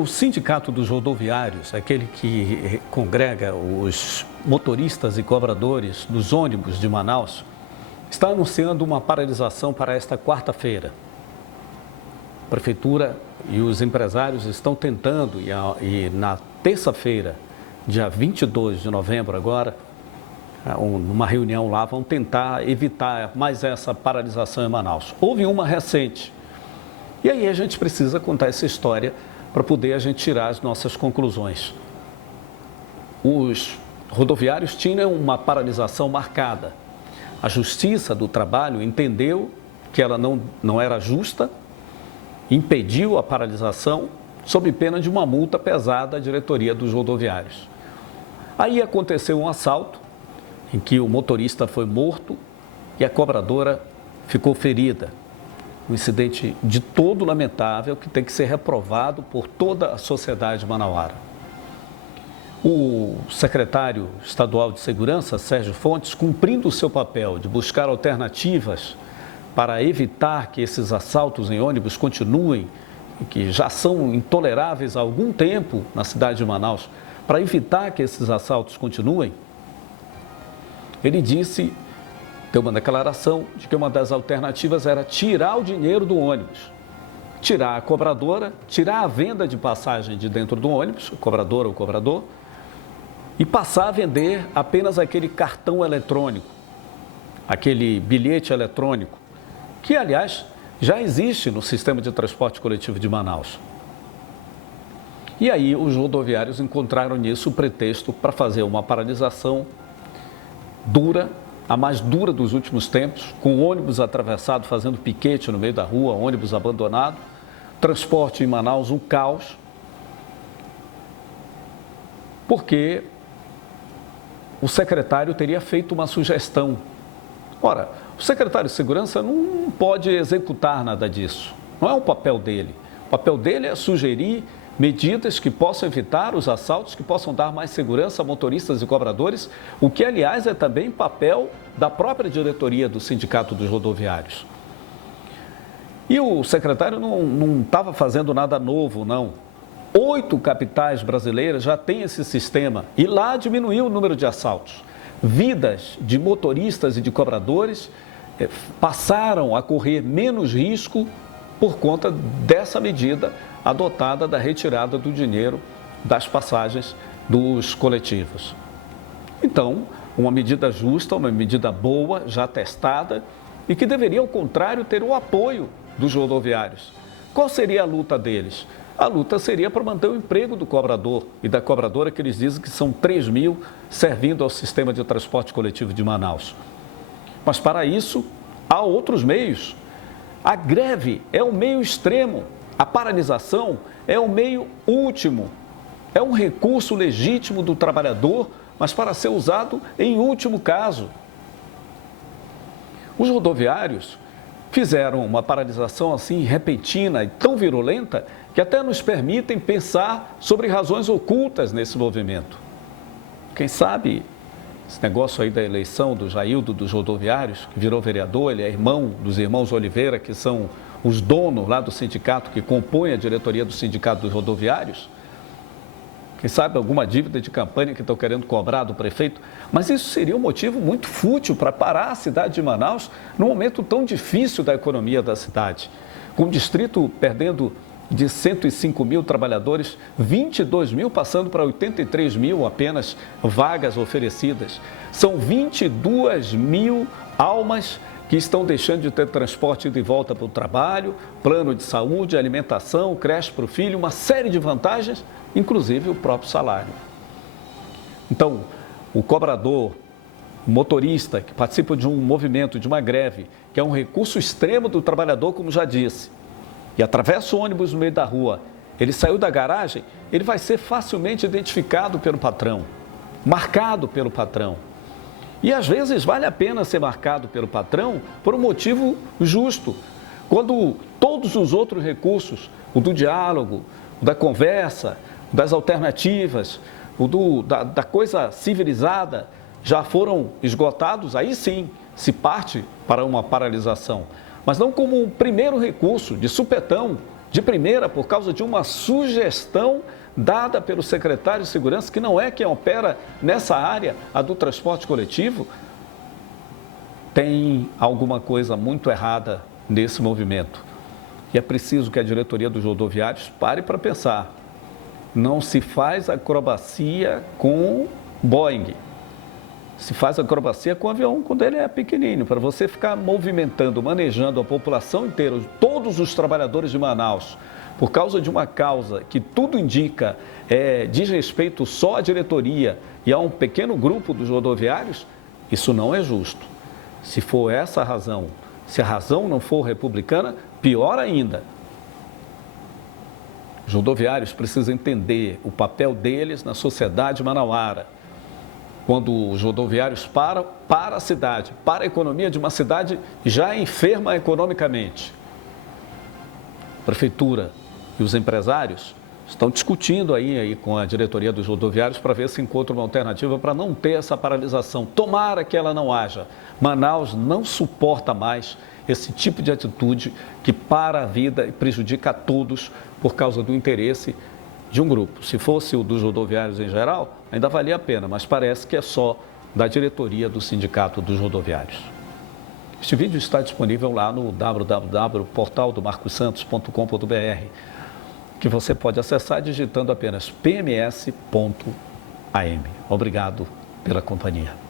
O Sindicato dos Rodoviários, aquele que congrega os motoristas e cobradores dos ônibus de Manaus, está anunciando uma paralisação para esta quarta-feira. A Prefeitura e os empresários estão tentando, e na terça-feira, dia 22 de novembro agora, numa reunião lá, vão tentar evitar mais essa paralisação em Manaus. Houve uma recente. E aí a gente precisa contar essa história para poder a gente tirar as nossas conclusões. Os rodoviários tinham uma paralisação marcada. A Justiça do Trabalho entendeu que ela não era justa, impediu a paralisação sob pena de uma multa pesada à diretoria dos rodoviários. Aí aconteceu um assalto em que o motorista foi morto e a cobradora ficou ferida. Um incidente de todo lamentável que tem que ser reprovado por toda a sociedade manauara. O secretário estadual de Segurança, Sérgio Fontes, cumprindo o seu papel de buscar alternativas para evitar que esses assaltos em ônibus continuem, que já são intoleráveis há algum tempo na cidade de Manaus, para evitar que esses assaltos continuem, ele deu uma declaração de que uma das alternativas era tirar o dinheiro do ônibus, tirar a cobradora, tirar a venda de passagem de dentro do ônibus, a cobradora ou o cobrador, e passar a vender apenas aquele cartão eletrônico, aquele bilhete eletrônico, que, aliás, já existe no sistema de transporte coletivo de Manaus. E aí os rodoviários encontraram nisso o pretexto para fazer uma paralisação dura, a mais dura dos últimos tempos, com ônibus atravessado fazendo piquete no meio da rua, ônibus abandonado, transporte em Manaus um caos, porque o secretário teria feito uma sugestão. Ora, o secretário de Segurança não pode executar nada disso, não é o papel dele. O papel dele é sugerir medidas que possam evitar os assaltos, que possam dar mais segurança a motoristas e cobradores, o que, aliás, é também papel da própria diretoria do Sindicato dos Rodoviários. E o secretário não estava fazendo nada novo, não. 8 capitais brasileiras já têm esse sistema e lá diminuiu o número de assaltos. Vidas de motoristas e de cobradores passaram a correr menos risco por conta dessa medida adotada da retirada do dinheiro das passagens dos coletivos. Então, uma medida justa, uma medida boa, já testada e que deveria, ao contrário, ter o apoio dos rodoviários. Qual seria a luta deles? A luta seria para manter o emprego do cobrador e da cobradora, que eles dizem que são 3 mil servindo ao sistema de transporte coletivo de Manaus. Mas para isso, há outros meios. A greve é o meio extremo. A paralisação é o meio último, é um recurso legítimo do trabalhador, mas para ser usado em último caso. Os rodoviários fizeram uma paralisação assim repentina e tão virulenta que até nos permitem pensar sobre razões ocultas nesse movimento. Quem sabe esse negócio aí da eleição do Jaildo dos rodoviários, que virou vereador, ele é irmão dos irmãos Oliveira, que são os donos lá do sindicato que compõem a diretoria do Sindicato dos Rodoviários. Quem sabe alguma dívida de campanha que estão querendo cobrar do prefeito. Mas isso seria um motivo muito fútil para parar a cidade de Manaus num momento tão difícil da economia da cidade. Com o distrito perdendo de 105 mil trabalhadores, 22 mil passando para 83 mil apenas vagas oferecidas. São 22 mil almas que estão deixando de ter transporte de volta para o trabalho, plano de saúde, alimentação, creche para o filho, uma série de vantagens, inclusive o próprio salário. Então, o cobrador, o motorista que participa de um movimento, de uma greve, que é um recurso extremo do trabalhador, como já disse, e atravessa o ônibus no meio da rua, ele saiu da garagem, ele vai ser facilmente identificado pelo patrão, marcado pelo patrão. E às vezes vale a pena ser marcado pelo patrão por um motivo justo. Quando todos os outros recursos, o do diálogo, o da conversa, o das alternativas, da coisa civilizada, já foram esgotados, aí sim se parte para uma paralisação. Mas não como um primeiro recurso, de supetão, de primeira por causa de uma sugestão dada pelo secretário de Segurança, que não é quem opera nessa área, a do transporte coletivo. Tem alguma coisa muito errada nesse movimento. E é preciso que a diretoria dos rodoviários pare para pensar. Não se faz acrobacia com Boeing. Se faz acrobacia com avião quando ele é pequenininho. Para você ficar movimentando, manejando a população inteira, todos os trabalhadores de Manaus, por causa de uma causa que tudo indica diz respeito só à diretoria e a um pequeno grupo dos rodoviários, isso não é justo. Se for essa a razão, se a razão não for republicana, pior ainda. Os rodoviários precisam entender o papel deles na sociedade manauara. Quando os rodoviários param para a cidade, para a economia de uma cidade já enferma economicamente. A prefeitura e os empresários estão discutindo aí com a diretoria dos rodoviários para ver se encontra uma alternativa para não ter essa paralisação. Tomara que ela não haja. Manaus não suporta mais esse tipo de atitude que para a vida e prejudica a todos por causa do interesse de um grupo. Se fosse o dos rodoviários em geral, ainda valia a pena, mas parece que é só da diretoria do Sindicato dos Rodoviários. Este vídeo está disponível lá no www.portaldomarcosantos.com.br, que você pode acessar digitando apenas pms.am. Obrigado pela companhia.